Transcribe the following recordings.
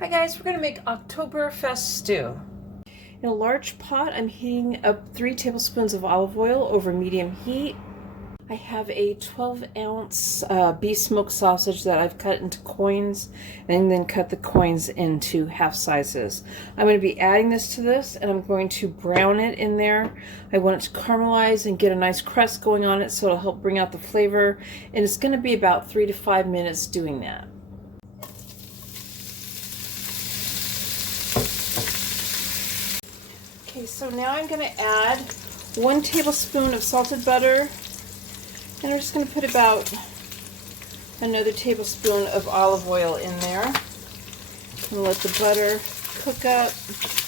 Hi guys, we're going to make Oktoberfest stew. In a large pot, I'm heating up 3 tablespoons of olive oil over medium heat. I have a 12-ounce beef smoked sausage that I've cut into coins and then cut the coins into half sizes. I'm going to be adding this to this and I'm going to brown it in there. I want it to caramelize and get a nice crust going on it so it'll help bring out the flavor, and it's going to be about 3 to 5 minutes doing that. Okay, so now I'm going to add 1 tablespoon of salted butter, and I'm just going to put about another tablespoon of olive oil in there. And let the butter cook up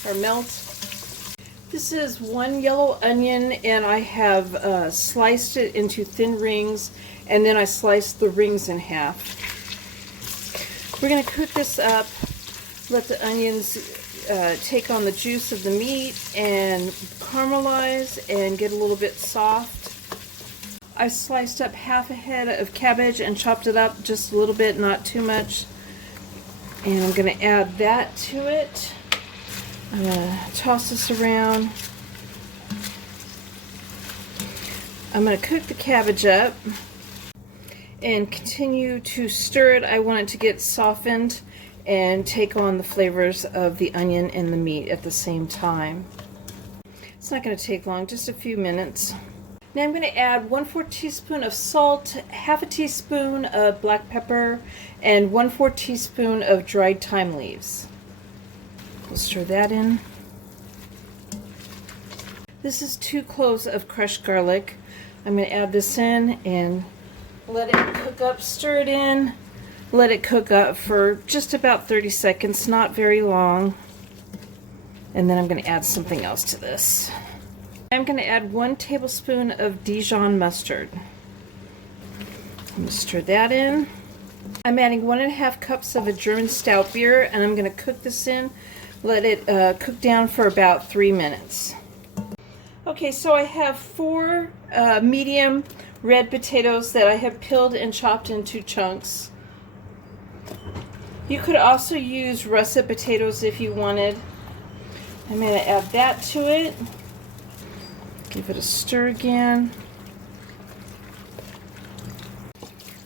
or melt. This is 1 yellow onion, and I have sliced it into thin rings, and then I sliced the rings in half. We're going to cook this up, let the onions take on the juice of the meat and caramelize and get a little bit soft. I sliced up half a head of cabbage and chopped it up just a little bit, not too much. And I'm going to add that to it. I'm going to toss this around. I'm going to cook the cabbage up and continue to stir it. I want it to get softened and take on the flavors of the onion and the meat at the same time. It's not going to take long, just a few minutes. Now I'm going to add 1/4 teaspoon of salt, half a teaspoon of black pepper, and 1/4 teaspoon of dried thyme leaves. We'll stir that in. This is 2 cloves of crushed garlic. I'm going to add this in and let it cook up, stir it in. Let it cook up for just about 30 seconds, not very long. And then I'm going to add something else to this. I'm going to add 1 tablespoon of Dijon mustard. I'm going to stir that in. I'm adding 1½ cups of a German stout beer, and I'm going to cook this in. Let it cook down for about 3 minutes. Okay, so I have 4 medium red potatoes that I have peeled and chopped into chunks. You could also use russet potatoes if you wanted. I'm going to add that to it. Give it a stir again.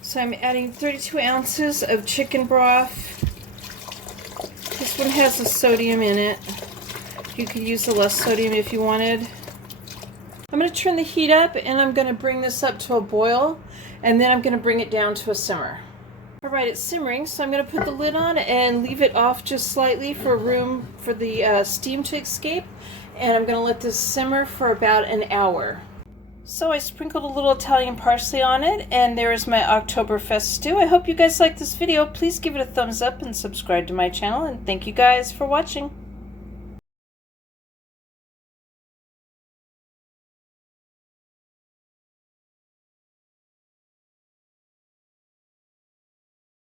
So I'm adding 32 ounces of chicken broth. This one has the sodium in it. You could use the less sodium if you wanted. I'm going to turn the heat up and I'm going to bring this up to a boil, and then I'm going to bring it down to a simmer. Alright, it's simmering, so I'm going to put the lid on and leave it off just slightly for room for the steam to escape, and I'm going to let this simmer for about an hour. So I sprinkled a little Italian parsley on it, and there is my Oktoberfest stew. I hope you guys like this video. Please give it a thumbs up and subscribe to my channel, and thank you guys for watching.